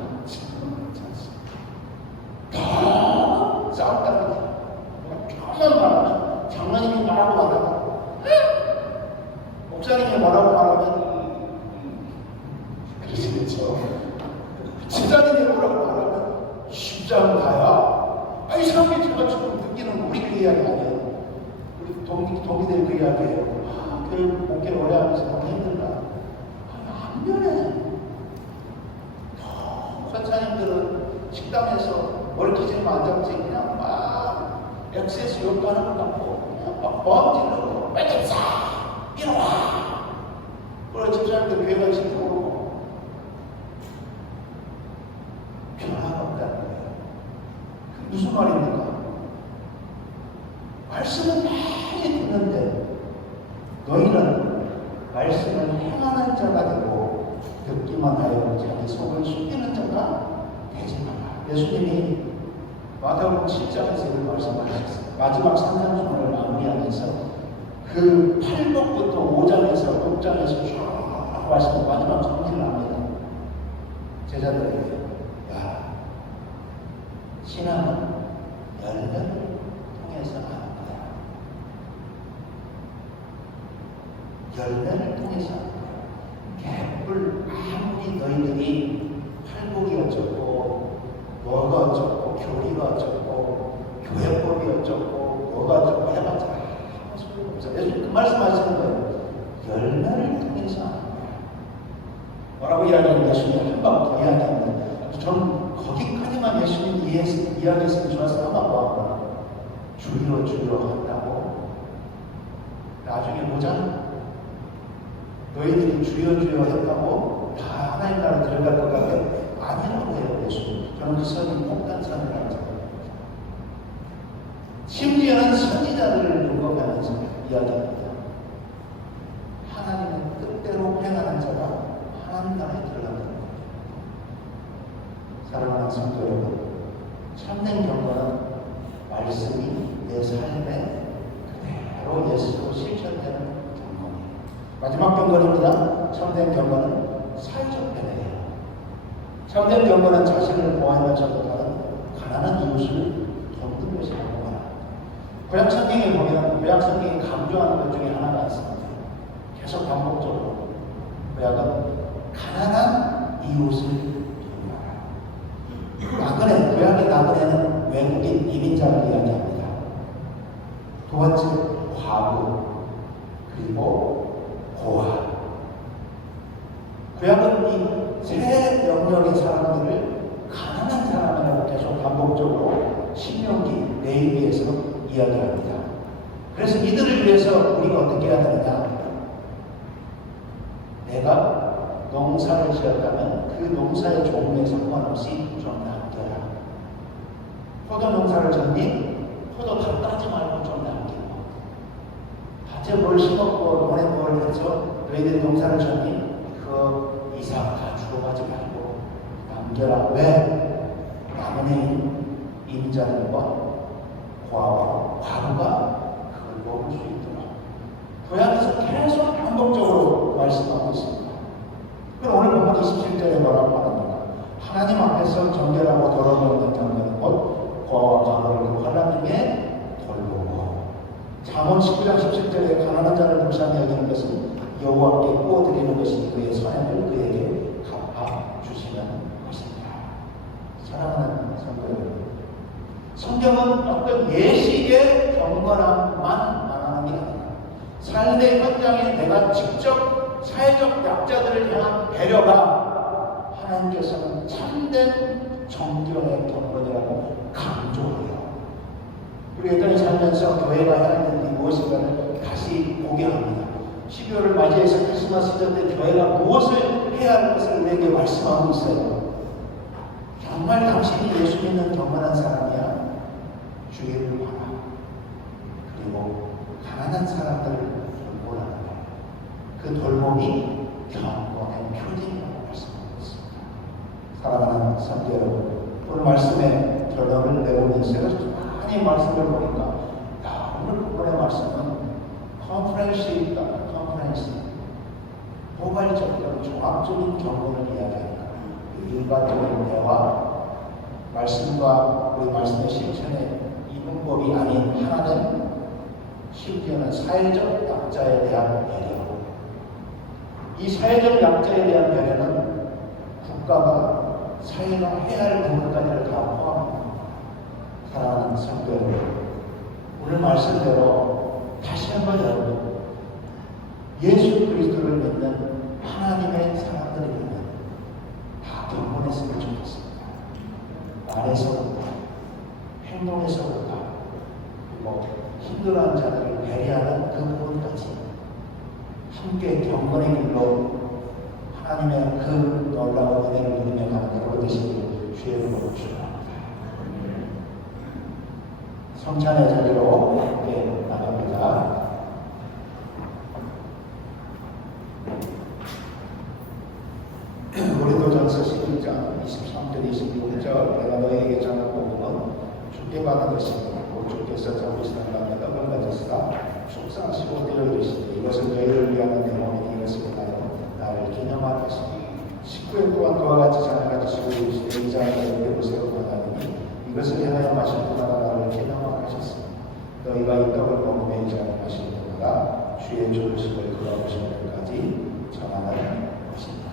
더 싸웠다는 조금만 말하면 장로님이 뭐라고 말하면 목사님이 뭐라고 말하면 그러시겠죠. 지사님이 뭐라고 말하면 십자가야. 이 사람이 제가 지금 느끼는 우리 그 이야기 식당에서 멀티지만 앉았지 그냥 막 액세스 요구하는 것 같고 그냥 막 번지르고 빨리 싹 일어나. 그래 집사님들 교회 같이 들어오고 변화가 없다는 거예요. 그 무슨 말입니까? 말씀은 많이 듣는데 너희는 말씀을 행하는 자가 되고 듣기만 하여 자기 속을 숨기는 자가 되지 마라. 예수님이 마태복음 7장에서 이 말씀하셨어요. 마지막 산상수훈을 마무리하면서 그 8복부터 5장에서 6장에서 쭉 하시고 마지막 정리를 합니다. 제자들에게 야, 신앙은 열매를 통해서 하는 거야. 열매를 통해서 하는 거야. 개뿔 아무리 너희들이 팔복이 어쩌고 뭐가 어쩌고 교리가 어쩌고 교회법이 어쩌고 뭐가 어쩌고 해봤자 아무 소용이 없어요. 예수님 그 말씀하시는 거예요. 열매를 통해서 하는 거야. 뭐라고 이야기하는 예수님 한방 더 이야기합니다. 저는 거기까지만 예수님 이야기했으면 좋았어요. 한번 봐. 주여 주여 한다고 나중에 보자. 너희들이 주여 주여 했다고 다 하나님 나라 들어갈 것 같아. 아니라고 해요, 예수님. 저는 그 선이 폭탄선이라고 생각합니다. 심지어는 선지자들을 눈거면서 이야기합니다. 하나님의 뜻대로 행하는 자가 하나님 나라에 들어간다는 거예요. 사랑하는 성도 여러분, 참된 경건은 말씀이 내 삶에 그대로 예수로 실천되는 경건이에요. 마지막 경건입니다. 참된 경건은 사회적 배려예요. 참된 경건은 자신을 보호하면서 못하는 가난한 이웃을 돕는 것이 아니구나. 구약 성경에 보면 구약 성경이 강조하는 것 중에 하나가 있습니다. 계속 반복적으로 구약은 가난한 이웃을 돕는다. 나그네, 구약의 나그네는 외국인 이민자를 이야기합니다. 두 번째, 과부, 그리고 고아. 구약은 이 세 영역의 사람들을 가난한 사람이라고 계속 반복적으로 신명기, 레위기에서 이야기합니다. 그래서 이들을 위해서 우리가 어떻게 해야 되느냐? 내가 농사를 지었다면 그 농사의 종류에 상관없이 좀 남겨라. 포도 농사를 짓니? 포도 다 따지 말고 좀 남기고. 밭에 뭘 심었고 논에 뭘 해서 너희들이 농사를 짓니? 그 이상 다 주고가지 말고 남겨라. 왜? 나그네인 임자들과 고아와 과부가 그걸 먹을 수 있도록 구약에서 계속 반복적으로 말씀하고 있습니다. 그럼 오늘 본문 27절에 뭐라고 말합니까? 하나님 앞에서 정결하고 더러움이 없는 경건은 곧 고아와 과부를 그 환난 중에 돌보고. 잠언 19장 17절에 가난한 자를 불쌍히 여기는 것은 여호와께 구워드리는 것이 그의 선행을 그에게 갚아주시는 것입니다. 사랑하는 성도 여러분, 성경은 어떤 예식의 경건함만 말하는 게 아니라 삶의 현장에 내가 직접 사회적 약자들을 향한 배려가 하나님께서는 참된 정결의 경건이라고 강조해요. 그리고 여전히 살면서 교회가 해야 하는 일이 무엇인가를 다시 보게 합니다. 12월을 맞이해서 크리스마스 때 교회가 무엇을 해야 할 것을 우리에게 말씀하고 있어요. 정말 당신이 예수 믿는 경건한 사람이야. 주의를 봐라. 그리고 가난한 사람들을 돌보라는 거예요. 그 돌봄이 경건의 표징이라고 말씀하고 있습니다. 사랑하는 성도 여러분, 오늘 말씀의 결론을 내보면서 많이 말씀을 보니까 오늘 그분의 말씀은 컨퍼런스에 있다. 포괄적이고 종합적인 경험을 이야기합니다. 일반적인 대화, 말씀과 우리 말씀의 실천의 이분법이 아닌 하나는 심지어는 사회적 약자에 대한 배려. 이 사회적 약자에 대한 배려는 국가가 사회가 해야 할 부분까지를 다 포함합니다. 사랑하는 성도 여러분, 오늘 말씀대로 다시 한번 여러분, 예수 그리스도를 믿는 하나님의 사람들에게는 다 경건했으면 좋겠습니다. 나의 통해서부터 그리고 힘들어하는 자들을 배려하는 그 부분까지 함께 경건의 길로 하나님의 그 놀라운 은혜를 누리며 가는 여러분 되시길 주의 이름으로 축원합니다. 성찬의 자리로 함께 나갑니다. 고린도전서 11장 23절 26절 내가 너희에게 전한 복음은 주께 받은 것이고 주께서 잡으시는 밤에 떡을 가졌으나 축사하시고 떼어주시되 이것은 너희를 위하는 내 몸이니 이것을 인하여 나를 기념할 것이니 19일 동안 그와 같이 잔을 가지시고 이르시되 이 잔을 너희에게 보세요 받아니 이것을 향하여 마실 때마다 나를 기념하라 하셨으니 너희가 이 떡을 먹으며 이 잔을 마실 때마다 주의 죽으심을 돌아보시는 때까지 전하는 것입니다.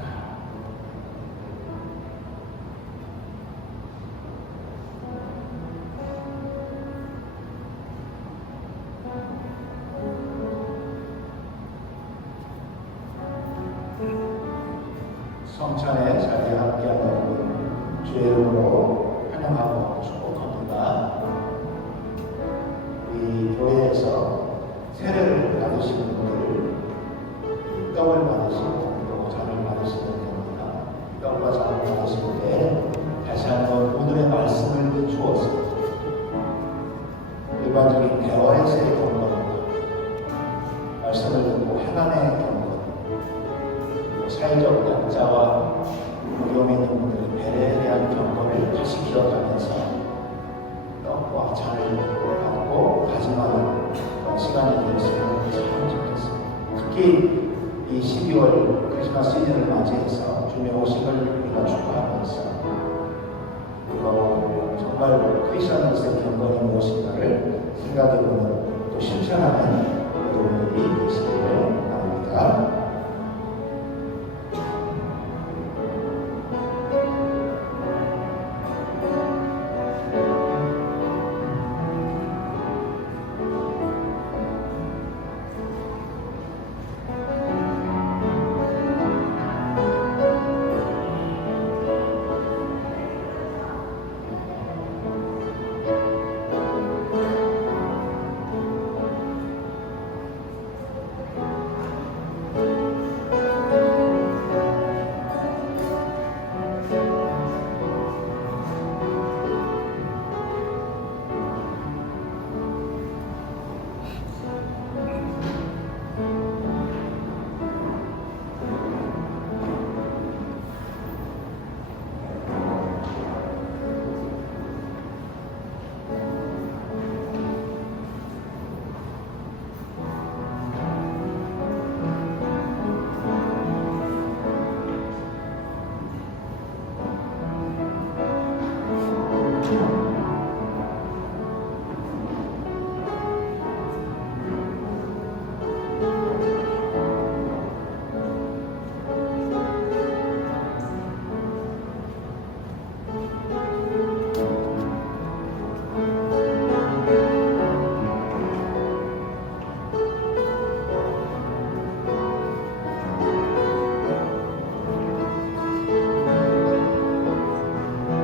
성찬의 자리에 함께하는 여러분 주의 이름으로 환영하고 축복합니다. 우리 교회에서 세례를 받으시는 분들 떡을 받으시고 또 잔을 받으시는 겁니다. 떡과 잔을 받으실 때 다시 한번 오늘의 말씀을 주어서 일반적인 대화에서의 경건과 말씀을 듣고 행함의 경건 사회적 약자와 어려움에 있는 분들의 배려에 대한 경험을 다시 기억하면서 떡과 잔을 받고 다짐하는 그런 시간이 되었으면 참 좋겠습니다. 특히 이 12월 크리스마스 시즌을 맞이해서 주님의 오심을 우리가 축하하면서 그리고 정말 크리스천으로서의 경건이 무엇인가를 생각해보는 또 실천하는 여러분들이 되시기를 바랍니다.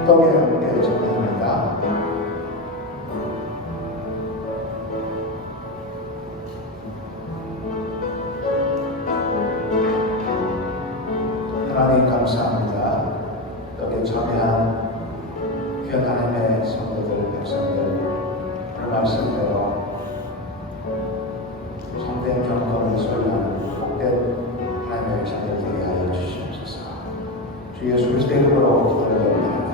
떡에 함께 전합니다. 하나님 감사합니다. 떡에 참여한 귀한 하나님의 성도들, 백성들 그 말씀대로 참된 경건을 소유하는 복된 하나님의 자녀 되게 하여 주시옵소서. 주 예수 그리스도의 이름으로 기도드립니다.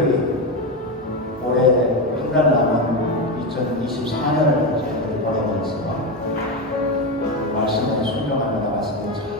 특별히 올해 한 달 남은 2024년을 저희들이 보내면서 말씀을 순종하며 나갔으면 참